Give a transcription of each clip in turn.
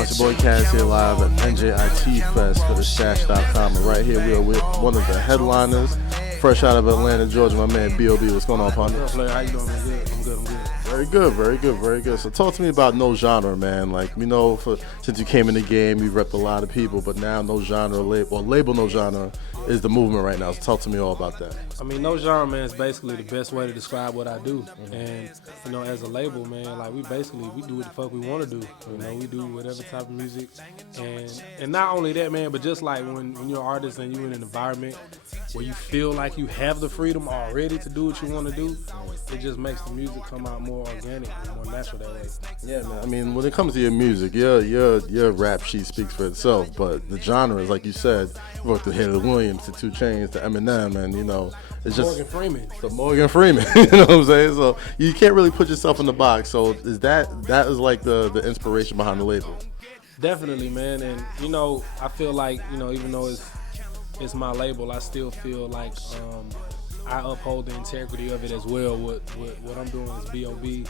y'all? It's your boy Cass here live at NJIT Fest for the Stash.com. And right here we are with one of the headliners, fresh out of Atlanta, Georgia, my man B.o.B. What's going on, partner? How you doing, man? I'm good. Very good. So talk to me about No Genre, man. Like, we know since you came in the game, you've repped a lot of people, but now No Genre, label No Genre is the movement right now. So talk to me all about that. I mean, No Genre, man, is basically the best way to describe what I do. And, you know, as a label, man, like, we do what the fuck we want to do. You know, we do whatever type of music. And not only that, man, but just like when you're an artist and you're in an environment where you feel like you have the freedom already to do what you want to do, it just makes the music come out more organic and more natural that way. Yeah, man. I mean, when it comes to your music, your rap sheet speaks for itself, but the genres, like you said, you worked with Hailey Williams, to 2 Chainz, to Eminem, and, you know, it's just Morgan Freeman. You know what I'm saying? So you can't really put yourself in the box. So that is like the inspiration behind the label? Definitely, man. And, you know, I feel like, you know, even though it's my label, I still feel like I uphold the integrity of it as well. What I'm doing is B.o.B.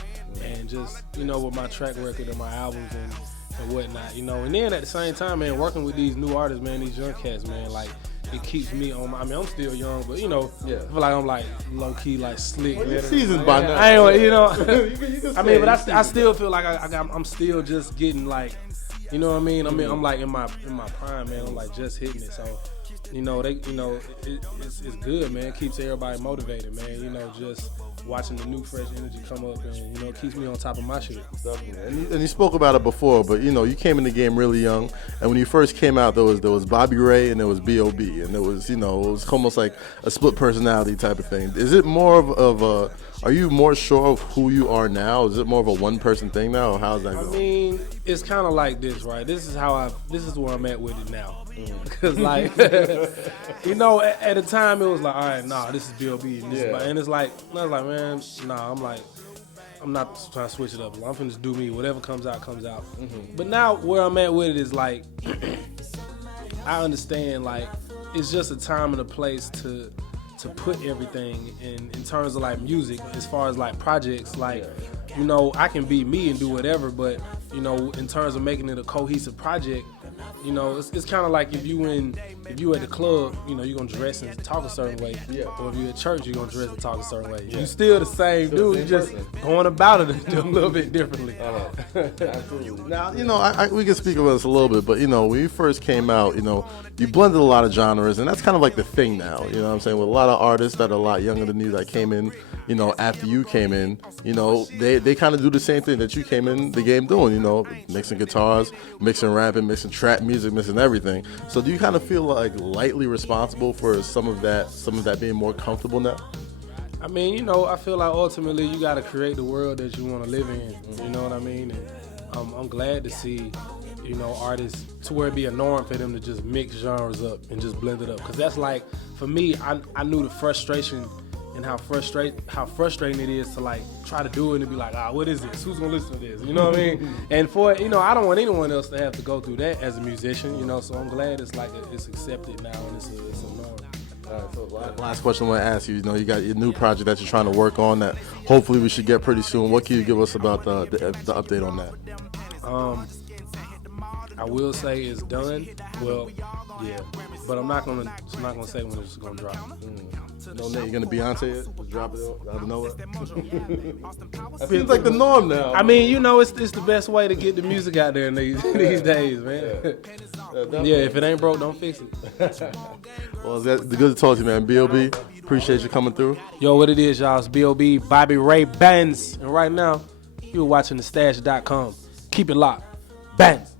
and just, you know, with my track record and my albums and whatnot, you know. And then at the same time, man, working with these new artists, man, these young cats, man, like, it keeps me on I mean, I'm still young, but, you know, I feel like I'm, like, low-key, like, slick. Well, you're seasoned by now. I ain't, you know. I mean, but I still feel like I'm still just getting, like, you know what I mean? I'm like in my prime, man. I'm like just hitting it. So, you know, it's good, man. It keeps everybody motivated, man. You know, just watching the new fresh energy come up, and, you know, it keeps me on top of my shit. And you spoke about it before, but, you know, you came in the game really young, and when you first came out, there was Bobby Ray and there was B.o.B, and there was, you know, it was almost like a split personality type of thing. Is it more of a are you more sure of who you are now? Is it more of a one-person thing now, or how's that going? I mean, it's kind of like this, right? This is where I'm at with it now. Because, like, you know, at the time, it was like, all right, nah, this is B.o.B. And it's like, I was like, man, nah, I'm not trying to switch it up. I'm finna just do me. Whatever comes out, comes out. But now where I'm at with it is, like, I understand, like, it's just a time and a place to put everything in terms of, like, music, as far as, like, projects, like, you know, I can be me and do whatever, but, you know, in terms of making it a cohesive project, you know, it's kind of like if you at the club, you know, you're gonna dress and talk a certain way, or if you at church, you're gonna dress and talk a certain way. You still the same dude, you just going about it a little bit differently. Absolutely. Now, you know, we can speak about this a little bit, but, you know, when you first came out, you know, you blended a lot of genres, and that's kind of like the thing now. You know what I'm saying? With a lot of artists that are a lot younger than you that came in, you know, after you came in, you know, they kind of do the same thing that you came in the game doing, you know, mixing guitars, mixing rapping, mixing trap music, mixing everything. So do you kind of feel like lightly responsible for some of that being more comfortable now? I mean, you know, I feel like ultimately you got to create the world that you want to live in. You know what I mean? And I'm glad to see, you know, artists to where it be a norm for them to just mix genres up and just blend it up. Because that's like, for me, I knew the frustration and how frustrating it is to, like, try to do it and be like, what is this? Who's gonna listen to this? You know what I mean? And for, you know, I don't want anyone else to have to go through that as a musician, you know, so I'm glad it's like it's accepted now and it's a norm. So last question I want to ask you, you know, you got your new project that you're trying to work on that hopefully we should get pretty soon. What can you give us about the update on that? I will say it's done. Well, yeah, but I'm not gonna say when it's gonna drop. No, Nate, you gonna Beyonce it? Just drop it out of nowhere? That seems like the norm now. I mean, you know, it's the best way to get the music out there these days, man. Yeah, if it ain't broke, don't fix it. Well, it's good to talk to you, man. B.o.B, appreciate you coming through. Yo, what it is, y'all? It's B.o.B, Bobby Ray Benz, and right now you're watching the Stash.com. Keep it locked. Benz.